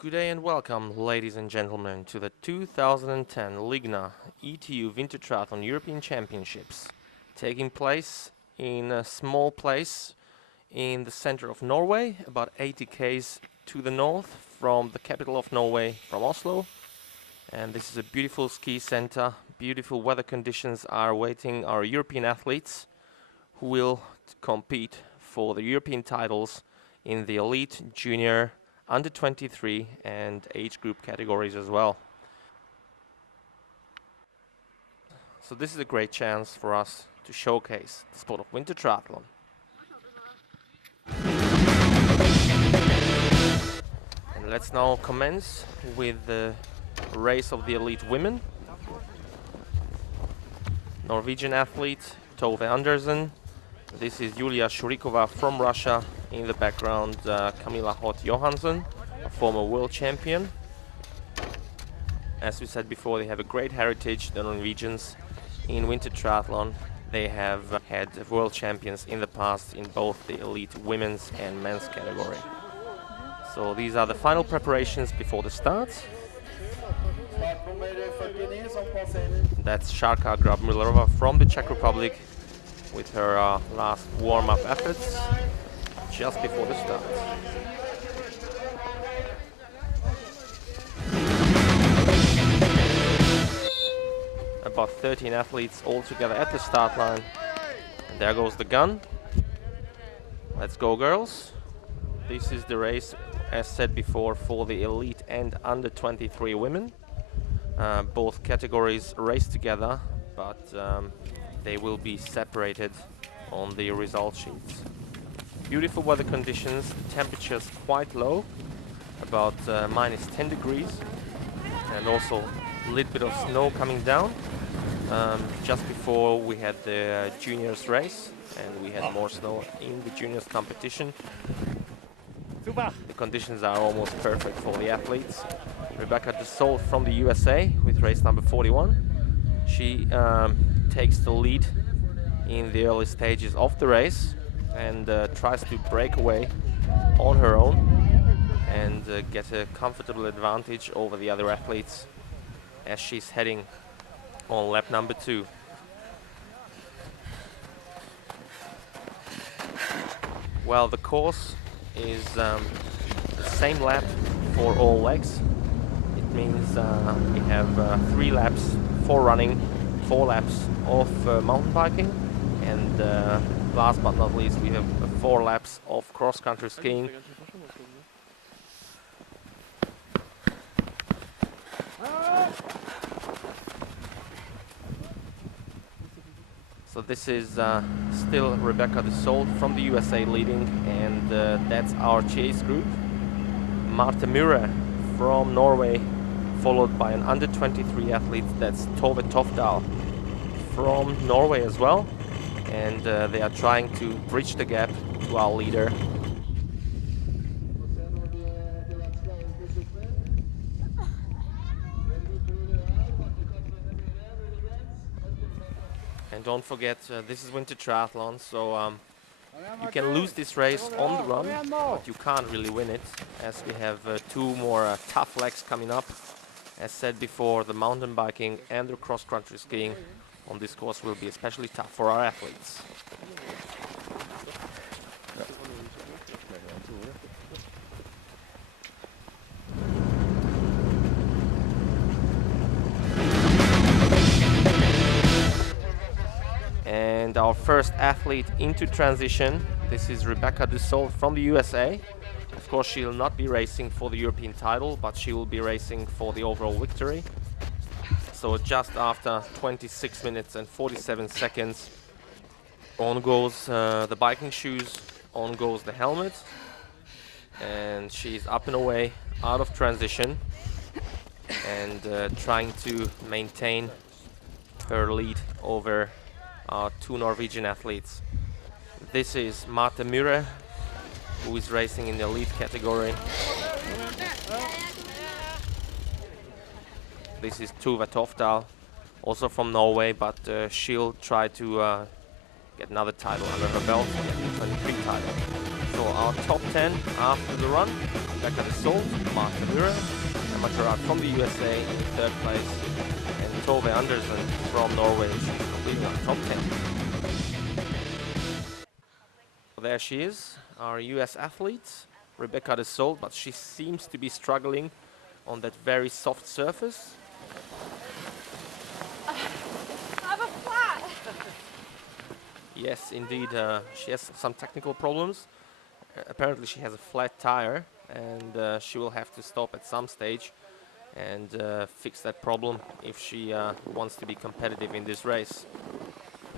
Good day and welcome, ladies and gentlemen, to the 2010 Lygna ETU Winter Triathlon European Championships, taking place in a small place in the center of Norway, about 80 km to the north from the capital of Norway, from Oslo. And this is a beautiful ski center. Beautiful weather conditions are awaiting our European athletes who will compete for the European titles in the elite, junior, under 23 and age group categories as well. So this is a great chance for us to showcase the sport of winter triathlon. And let's now commence with the race of the elite women. Norwegian athlete Tove Andersen. This is Julia Shurikova from Russia. In the background, Camilla Hott Johansson, a former world champion. As we said before, they have a great heritage, the Norwegians, in winter triathlon. They have had world champions in the past in both the elite women's and men's category. So these are the final preparations before the start. That's Šárka Grabmüllerova from the Czech Republic with her last warm-up efforts just before the start. About 13 athletes all together at the start line. And there goes the gun. Let's go, girls. This is the race, as said before, for the elite and under 23 women. Both categories race together, but they will be separated on the result sheets. Beautiful weather conditions, temperatures quite low, about minus 10 degrees, and also a little bit of snow coming down. Just before we had the juniors race, and we had more snow in the juniors competition. The conditions are almost perfect for the athletes. Rebecca Desault from the USA with race number 41. She takes the lead in the early stages of the race and tries to break away on her own and get a comfortable advantage over the other athletes as she's heading on lap number 2. Well, the course is the same lap for all legs. It means we have 3 laps for running, 4 laps of mountain biking, and last but not least, we have 4 laps of cross-country skiing. So this is still Rebecca Desault from the USA leading, and that's our chase group. Marte Myhre from Norway, followed by an under 23 athlete, that's Tove Tofdal from Norway as well. And they are trying to bridge the gap to our leader. And don't forget, this is winter triathlon, so you can lose this race on the run, but you can't really win it, as we have 2 more tough legs coming up. As said before, the mountain biking and the cross-country skiing on this course will be especially tough for our athletes. And our first athlete into transition, this is Rebecca Desault from the USA. Of course, she will not be racing for the European title, but she will be racing for the overall victory. So just after 26 minutes and 47 seconds, on goes the biking shoes, on goes the helmet, and she's up and away out of transition and trying to maintain her lead over our 2 Norwegian athletes. This is Marte Myhre, who is racing in the elite category. This is Tove Tofdal, also from Norway, but she'll try to get another title under her belt, the 23 title. So our about top 10 after the run. Rebecca de Solt, Martha Mura, Emma Gerard from the USA in third place, and Tove Andersen from Norway completing our top 10. There she is, our US athlete, Rebecca de Solt, but she seems to be struggling on that very soft surface. I have a flat. Yes, indeed, she has some technical problems. Apparently she has a flat tire, and she will have to stop at some stage and fix that problem if she wants to be competitive in this race.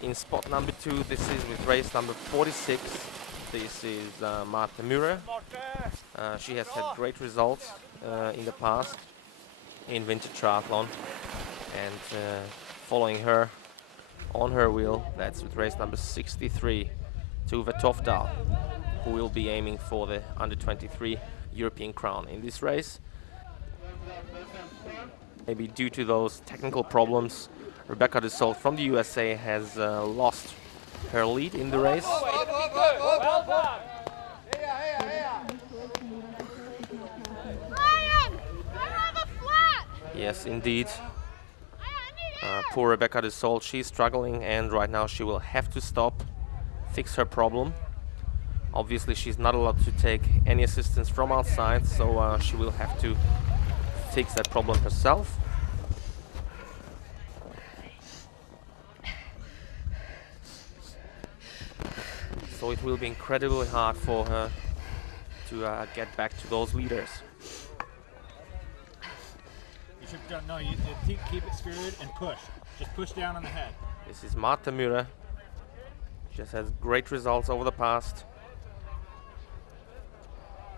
In spot number 2, this is with race number 46. This is Martha Mura. She has had great results in the past in winter triathlon, and following her on her wheel, that's with race number 63, Tuva Tofdal, who will be aiming for the under-23 European crown in this race. Maybe due to those technical problems, Rebecca de Solt from the USA has lost her lead in the race. Yes, indeed. Poor Rebecca de Solt, she's struggling, and right now she will have to stop, fix her problem. Obviously, she's not allowed to take any assistance from outside, so she will have to fix that problem herself. So it will be incredibly hard for her to get back to those leaders. No, you keep it spirited and push. Just push down on the head. This is Martha Mura. She just has great results over the past.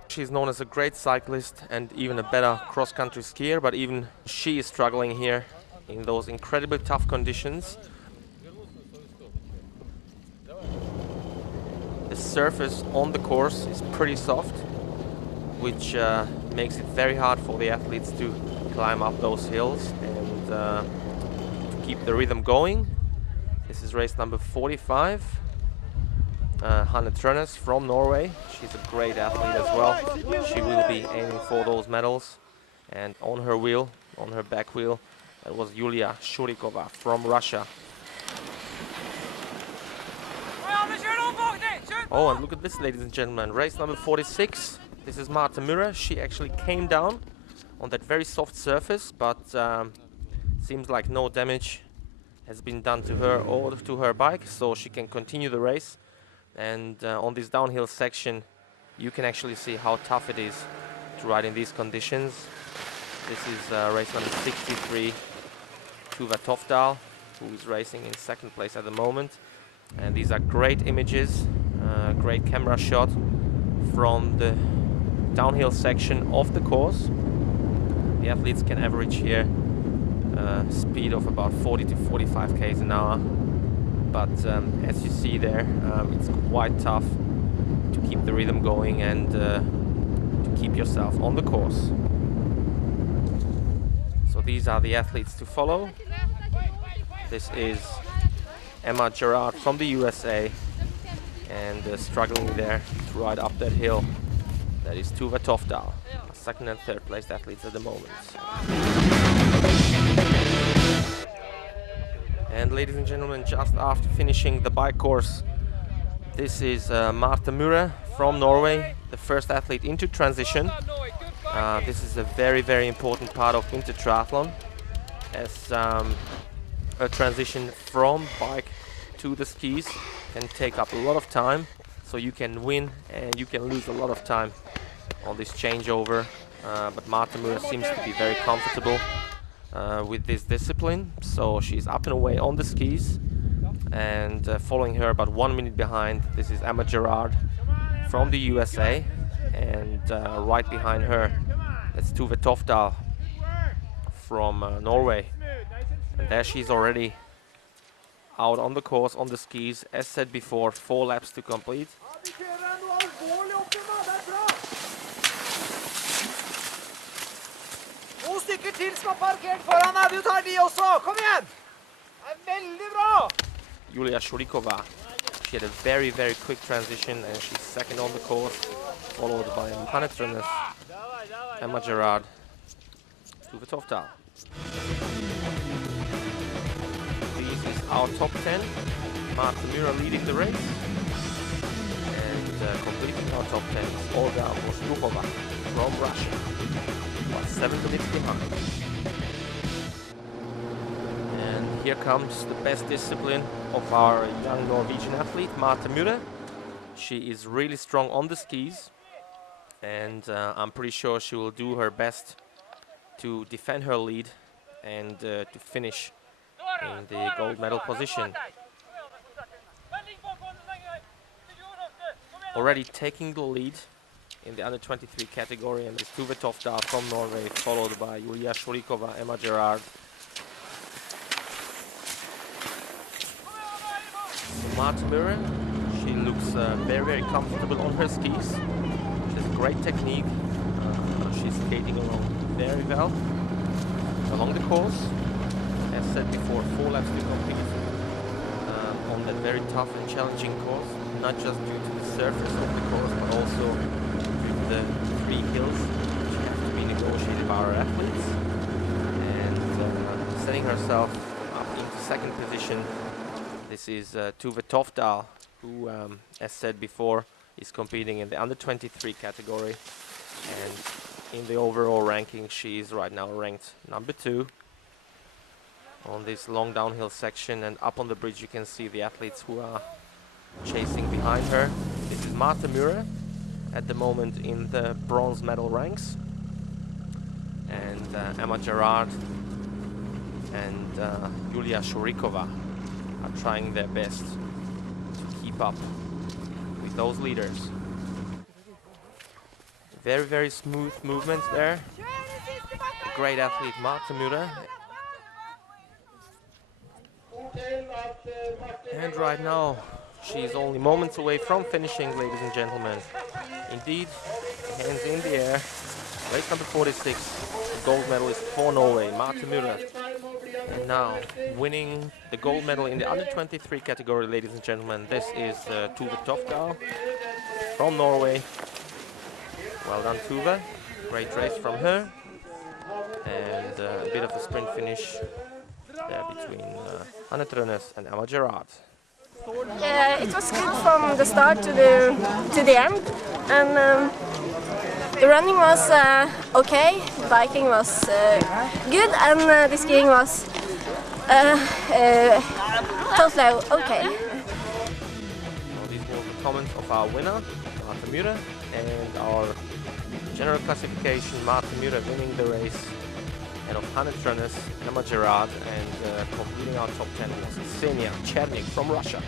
She's known as a great cyclist and even a better cross-country skier, but even she is struggling here in those incredibly tough conditions. The surface on the course is pretty soft, which makes it very hard for the athletes to climb up those hills and to keep the rhythm going. This is race number 45. Hanne Trønnes from Norway. She's a great athlete as well. She will be aiming for those medals. And on her wheel, on her back wheel, that was Yulia Shurikova from Russia. Oh, and look at this, ladies and gentlemen. Race number 46. This is Martha Mura. She actually came down on that very soft surface, but seems like no damage has been done to her or to her bike, so she can continue the race. And on this downhill section, you can actually see how tough it is to ride in these conditions. This is race number 63, Tuva Tofdal, who is racing in second place at the moment. And these are great images, great camera shot from the downhill section of the course. The athletes can average here speed of about 40 to 45 k's an hour. But as you see there, it's quite tough to keep the rhythm going and to keep yourself on the course. So these are the athletes to follow. This is Emma Gerard from the USA, and struggling there to ride up that hill. That is Tuva Tofdal, second and third place athletes at the moment. And ladies and gentlemen, just after finishing the bike course, this is Martha Mura from Norway, the first athlete into transition. This is a very, very important part of winter triathlon, as a transition from bike to the skis can take up a lot of time. So you can win and you can lose a lot of time on this changeover. But Martha Mura seems to be very comfortable with this discipline. So she's up and away on the skis, and following her about 1 minute behind, this is Emma Gerard from the USA, and right behind her, that's Tuva Tofdal from Norway. And there she's already out on the course on the skis. As said before, 4 laps to complete. Julia Shurikova, She had a very, very quick transition, and she's second on the course, followed by Hanne Trønnes, Emma Gerard, Tuve Toftal. This is our top 10. Marta Mura leading the race. And completing our top 10 is Olga Voshruchova from Russia, about 7 minutes behind. And here comes the best discipline of our young Norwegian athlete, Marta Mura. She is really strong on the skis, and I'm pretty sure she will do her best to defend her lead and to finish in the gold medal position. Already taking the lead in the under 23 category, and it's Tuve Toftal from Norway, followed by Julia Shurikova, Emma Gerard. Marta Mura, she looks very, very comfortable on her skis. She has great technique. She's skating along very well along the course. As said before, 4 laps to complete on that very tough and challenging course, not just due to the surface of the course, but also due to the 3 hills which have to be negotiated by our athletes. And setting herself up into second position, this is Tuve Toftal, who, as said before, is competing in the under 23 category. And in the overall ranking, she is right now ranked number 2 on this long downhill section. And up on the bridge, you can see the athletes who are chasing behind her. This is Marta Mura at the moment in the bronze medal ranks. And Emma Gerard and Julia Shurikova are trying their best to keep up with those leaders. Very, very smooth movements there. A great athlete, Marta Mura. And right now, she's only moments away from finishing, ladies and gentlemen. Indeed, hands in the air. Race number 46, the gold medalist for Norway, Marta Mura. And now, winning the gold medal in the under 23 category, ladies and gentlemen, this is Tuve Toftal from Norway. Well done, Tuve. Great race from her. And a bit of a sprint finish there between Hanne Trønnes and Emma Gerard. It was good from the start to the end, and the running was okay, biking was good, and the skiing was totally okay. Well, these were the comments of our winner, Marta Mura, and our general classification, Marta Mura winning the race, and of Hanne Trønnes, Emma Gerard, and completing our top 10 was Ksenia Chernik from Russia.